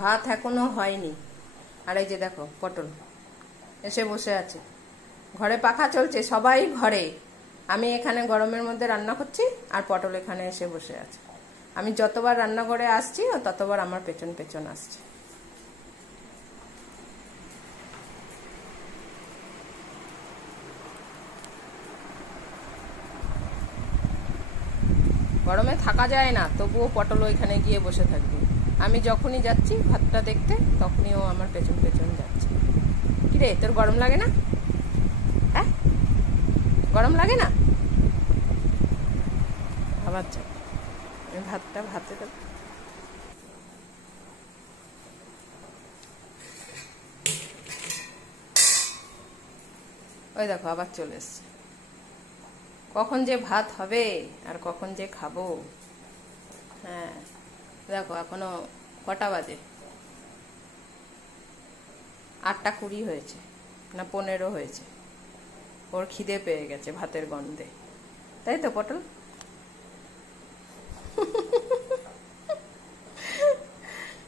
ভাত এখনো হয়নি। আর এই যে দেখো পটল এসে বসে আছে, ঘরে পাখা চলছে, সবাই ঘরে, আমি এখানে গরমের মধ্যে রান্না করছি আর পটল এখানে এসে বসে আছে। আমি যতবার রান্নাঘরে আসছি ও ততবার আমার পেছন পেছন আসছে। গরমে থাকা যায় না, তবুও পটল ওইখানে গিয়ে বসে থাকবে। আমি যখনই যাচ্ছি ভাতটা দেখতে তখনই ও আমার পেছন পেছন যাচ্ছে। কিরে তোর গরম লাগে না? হ্যাঁ গরম লাগে না? আবার যা ভাতটা ভাতে দেব। ওই দেখো আবার চলে এসছে। কখন যে ভাত হবে আর কখন যে খাবো। হ্যাঁ দেখো এখনো কটা বাজে, 8:20 হয়েছে না 15 হয়েছে। ওর খিদে পেয়ে গেছে ভাতের গন্ধে, তাই তো পটল?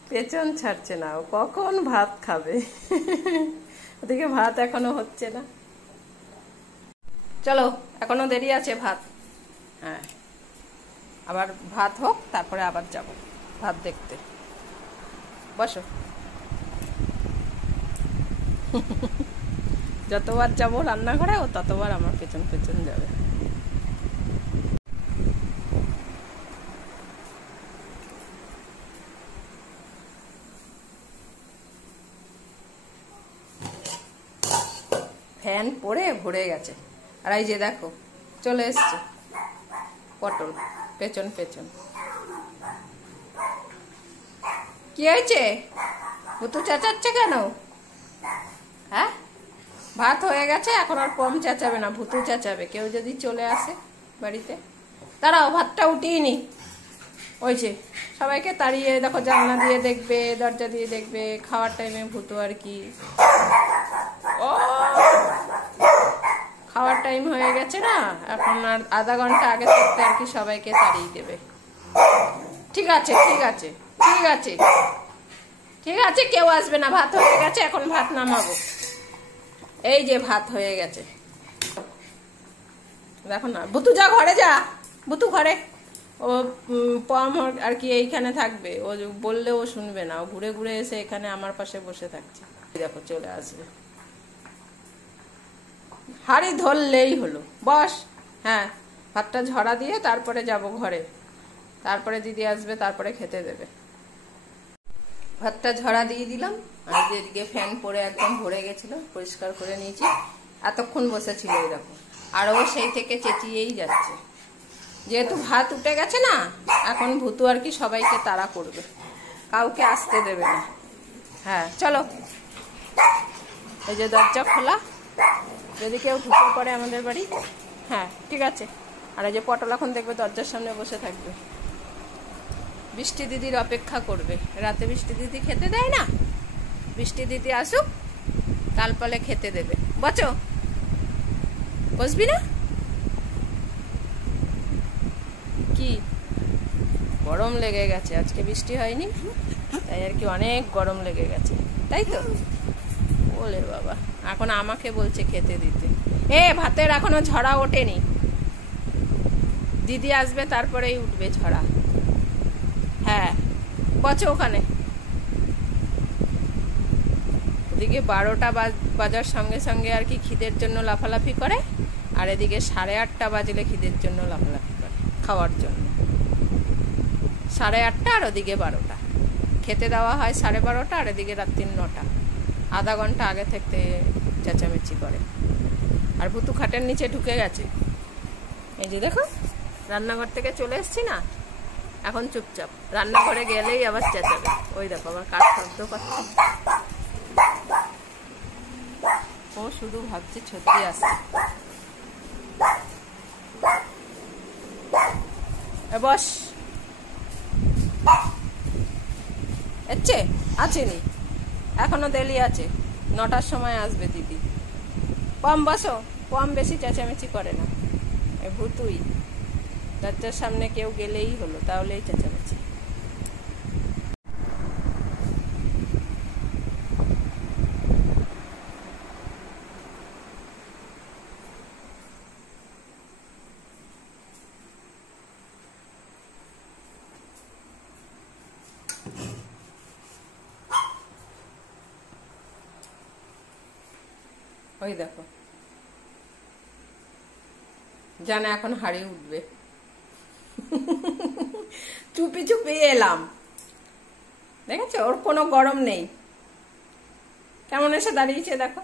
পেছন ছাড়ছে না, ও কখন ভাত খাবে। ওদিকে ভাত এখনো হচ্ছে না। চলো এখনো দেরি আছে ভাত। হ্যাঁ আবার ভাত হোক তারপরে আবার যাব ভাত দেখতে। বসো। যতবার যাবো রান্নাঘরে ও ততবার আমার পেছন পেছন যাবে। ফ্যান পরে ভরে গেছে। আর এই যে দেখো চলে এসছে পটল পেছন পেছন। কি হয়েছে? ভুতু চেঁচাচ্ছে কেন? হ্যাঁ ভাত হয়ে গেছে, এখন আর পম চেঁচাবে না, ভুতু চেঁচাবে কেউ যদি চলে আসে বাড়িতে। দাঁড়াও ভাতটা উঠিয়ে নি। ওই যে সবাইকে তাড়িয়ে দেখো, জানলা দিয়ে দেখবে, দরজা দিয়ে দেখবে, খাওয়ার টাইমে ভুতু আর কি। ও খাওয়ার টাইম হয়ে গেছে না, এখন আর আধা ঘন্টা আগে থাকতে আর কি সবাইকে তাড়িয়ে দেবে। ঠিক আছে ঠিক আছে ঠিক আছে ঠিক আছে, কেউ আসবে না, ভাত হয়ে গেছে, এখন ভাত নামাবো। এই যে ভাত হয়ে গেছে, দেখো না। বুতু যা ঘরে যা, বুতু ঘরে। ও পম আর কি এইখানে থাকবে, ও বললে ও শুনবে না, ও ঘুরে ঘুরে এসে এখানে আমার পাশে বসে থাকছে। দেখো চলে আসবে, হাড়ি ধরলেই হলো। বস। হ্যাঁ ভাতটা ঝরা দিয়ে তারপরে যাব ঘরে, তারপরে দিদি আসবে, তারপরে খেতে দেবে। ভাতটা ঝরা দিয়ে দিলাম। আর যেদিকে ফ্যান পরে একদম ভরে গেছিল পরিষ্কার করে নিয়েছি। এতক্ষণ বসেছিল এই দেখো, আর ও সেই থেকে চেঁচিয়েই যাচ্ছে। যেহেতু ভাত উঠে গেছে না, এখন ভুতু আর কি সবাইকে তাড়া করবে, কাউকে আসতে দেবে না। হ্যাঁ চলো, এই যে দরজা খোলা, যদি কেউ ঢুকে পড়ে আমাদের বাড়ি। হ্যাঁ ঠিক আছে। আর এই যে পটল এখন দেখবে দরজার সামনে বসে থাকবে, বৃষ্টি দিদির অপেক্ষা করবে। রাতে বৃষ্টি দিদি খেতে দেয় না, বৃষ্টি দিদি আসুক তারপরে খেতে দেবে। বচো, বসবি না? কি গরম লেগে গেছে, আজকে বৃষ্টি হয়নি তাই আর কি অনেক গরম লেগে গেছে, তাই তো? বলে বাবা, এখন আমাকে বলছে খেতে দিতে। ভাতের এখনো ঝরা ওঠেনি, দিদি আসবে তারপরেই উঠবে ঝরা। হ্যাঁ বচো ওখানে। ওদিকে 12টা বাজার সঙ্গে সঙ্গে আর কি খিদের জন্য লাফালাফি করে, আর এদিকে 8:30 বাজলে খিদের জন্য লাফালাফি করে খাওয়ার জন্য। 8:30 আর ওদিকে 12টা, খেতে দেওয়া হয় 12:30, আর এদিকে রাত্রি 9টা। আধা ঘন্টা আগে থেকে চেঁচামেচি করে। আর ভুতু খাটের নিচে ঢুকে গেছে। এই যে দেখো রান্নাঘর থেকে চলে এসছি না, এখন চুপচাপ। রান্নাঘরে গেলেই আবার চেঁচাবে। ওই দেখো আবার কাঠ শব্দ করছে। ও শুধু ভাবছে ছত্রি আসছে। বস। আছেনি, এখনো দেরি আছে, 9টার সময় আসবে দিদি। পম বসো, পম বেশি চেঁচামেচি করে না, ভুতুই। দরজার সামনে কেউ গেলেই হলো, তাহলেই চেঁচামেচি। ওই দেখো, জানে এখন হাড়ি উঠবে। চুপি চুপি এলাম, দেখেছো ওর কোনো গরম নেই, কেমন এসে দাঁড়িয়েছে দেখো,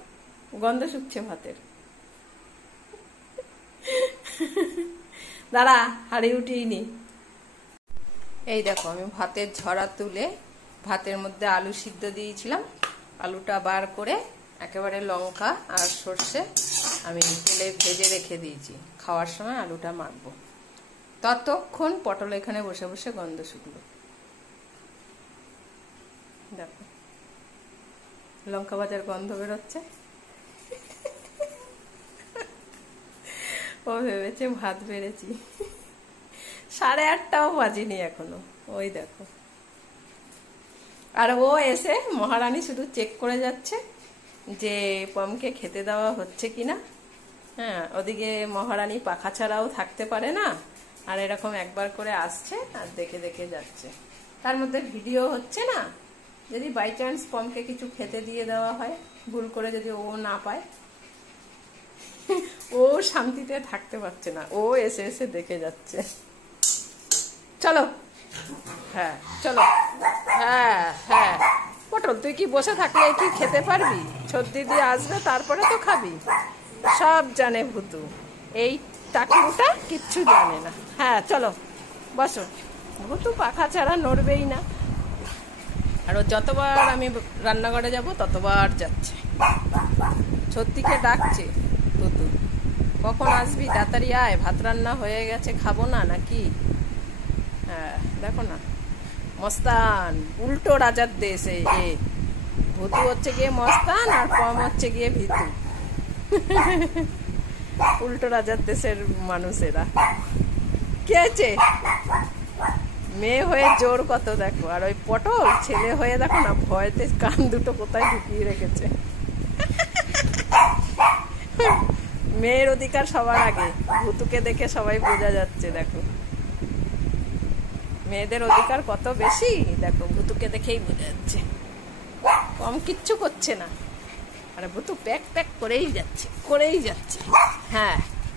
গন্ধ শুকছে ভাতের। দাঁড়া, হাড়ি উঠিয়ে নি। এই দেখো আমি ভাতের ঝরা তুলে ভাতের মধ্যে আলু সিদ্ধ দিয়েছিলাম, আলুটা বার করে একেবারে লঙ্কা আর সর্ষে আমি তেলে ভেজে রেখে দিয়েছি, খাওয়ার সময় আলুটা মাখবো। ততক্ষণ পটল এখানে বসে বসে গন্ধ শুকলো। দেখো লঙ্কা ভাজার গন্ধ বেরোচ্ছে। ও ভেবেছে ভাত বেড়েছি। 8:30টাও বাজেনি এখনো। ওই দেখো, আর ও এসে মহারানী শুধু চেক করে যাচ্ছে যে পমকে খেতে দেওয়া হচ্ছে কিনা। হ্যাঁ, ওদিকে মহারানী পাখা ছাড়াও থাকতে পারে না, আর এরকম একবার করে আসছে আর দেখে দেখে যাচ্ছে। তার মধ্যে ভিডিও হচ্ছে না, যদি বাই চান্স পমকে কিছু খেতে দিয়ে দেওয়া হয় ভুল করে, যদি ও না পায়, ও শান্তিতে থাকতে পারছে না, ও এসে এসে দেখে যাচ্ছে। চলো, হ্যাঁ চলো, হ্যাঁ হ্যাঁ। পটল তুই কি বসে থাকলে কি খেতে পারবি? ছোট দিদি আসবে তারপরে তো খাবি। সব জানে ভুতু, এই টাকুটা কিচ্ছু জানে না। হ্যাঁ চলো বসো, ভুতু পাখা ছাড়া নড়বেই না। আর ও যতবার আমি রান্নাঘরে যাব ততবার যাচ্ছে, সত্যিকে ডাকছে, ভুতু কখন আসবি, তাড়াতাড়ি আয়, ভাত রান্না হয়ে গেছে, খাবো না নাকি? হ্যাঁ দেখো না, মস্তান, উল্টো রাজার দেশ। এ ভুতু হচ্ছে গিয়ে মস্তান আর পম হচ্ছে গিয়ে ভিতু। উল্টো রাজার দেশের মানুষেরা। কে আছে? মেয়ে হয়ে জোর কত দেখো, আর ওই পটল ছেলে হয়ে দেখো না ভয়তে কান দুটো কোথায় ঢুকিয়ে রেখেছে। মেয়ের অধিকার সবার আগে, ভুতুকে দেখে সবাই বোঝা যাচ্ছে। দেখো মেয়েদের অধিকার কত বেশি, দেখো ভুতুকে দেখেই বোঝা যাচ্ছে। কম কিচ্ছু করছে না, আরে ভুতু প্যাক প্যাক করেই যাচ্ছে, করেই যাচ্ছে। হ্যাঁ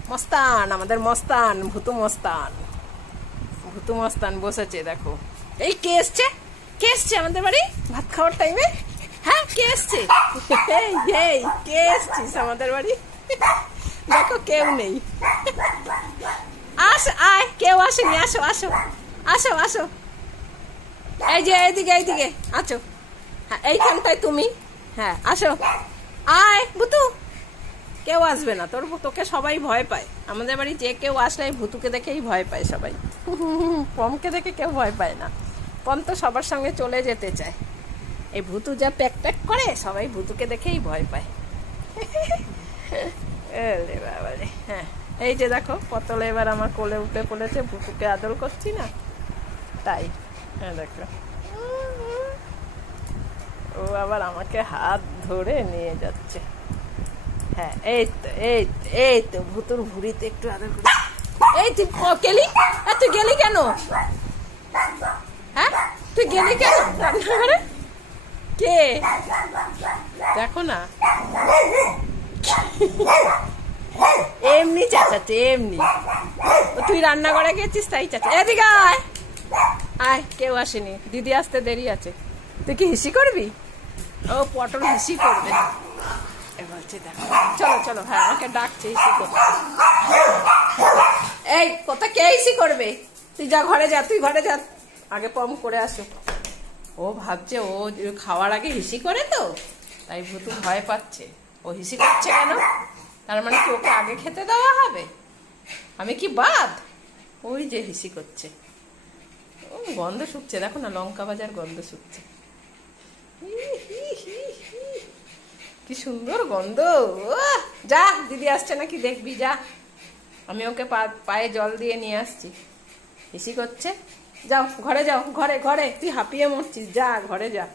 মস্তান, আমাদের মস্তান, ভুতু মস্তান, ভুতু মস্তান বসেছে। দেখো এই কে এসছে, কে এসছে আমাদের বাড়ি ভাত খাওয়ার টাইমে? হ্যাঁ কে এসছে? এই কে এসছিস আমাদের বাড়ি? দেখো কেউ নেই। আস, আয়, কেউ আসেনি, আসো আসো আসো আসো, এই যে এইদিকে এইদিকে আছো। হ্যাঁ এইখানটায় তুমি, হ্যাঁ আসো, আয় ভুতু। কেউ আসবে না তোর, তোকে সবাই ভয় পায়। আমাদের বাড়ি যে কেউ আসলে ভুতুকে দেখেই ভয় পায় সবাই। পমকে দেখে কেউ ভয় পায় না, পম তো সবার সঙ্গে চলে যেতে চায়। এই ভুতু যা প্যাক প্যাক করে, সবাই ভুতুকে দেখেই ভয় পায়। বাবারে, হ্যাঁ এই যে দেখো পটল এবার আমার কোলে উঠে পড়েছে, ভুতুকে আদর করছি না তাই। হ্যাঁ দেখো ও আবার আমাকে হাত ধরে নিয়ে যাচ্ছে। হ্যাঁ এই তো এই তো এই তো ভুতুর ভুঁড়িতে একটু আদর করে। এই তুই গেলি, তুই গেলি কেন? হ্যাঁ তুই গেলি কেন রান্নাঘরে? কে? দেখো না এমনি চাচাচ্ছে, এমনি। তুই রান্নাঘরে গেছিস তাই চাচা। এদিকে আয়, আয়, কেউ আসেনি, দিদি আসতে দেরি আছে। তুই কি হিসি করবি? ও পটল হিসি করবে বলছে। দেখো চলো চলো, হ্যাঁ আমাকে ডাকছে হিসি করবে। এই কোথা কে হিসি করবে? তুই যা ঘরে যা, তুই ঘরে যা, আগে পম করে আসো। ও ভাবছে ও খাওয়ার আগে হিসি করে, তো তাই ভুতু ভয় পাচ্ছে। ও হিসি করছে কেন? তার মানে কি ওকে আগে খেতে দেওয়া হবে? আমি কি বাদ? ওই যে হিসি করছে, ও গন্ধ শুকছে, দেখো না লঙ্কা ভাজার গন্ধ শুকছে, কি সুন্দর গন্ধ। যা, দিদি আসছে নাকি দেখবি, যা, আমি ওকে পায়ে জল দিয়ে নিয়ে আসছি। হিসি করছে, যাও ঘরে যাও, ঘরে ঘরে, তুই হাঁপিয়ে মরছিস, যা ঘরে যা।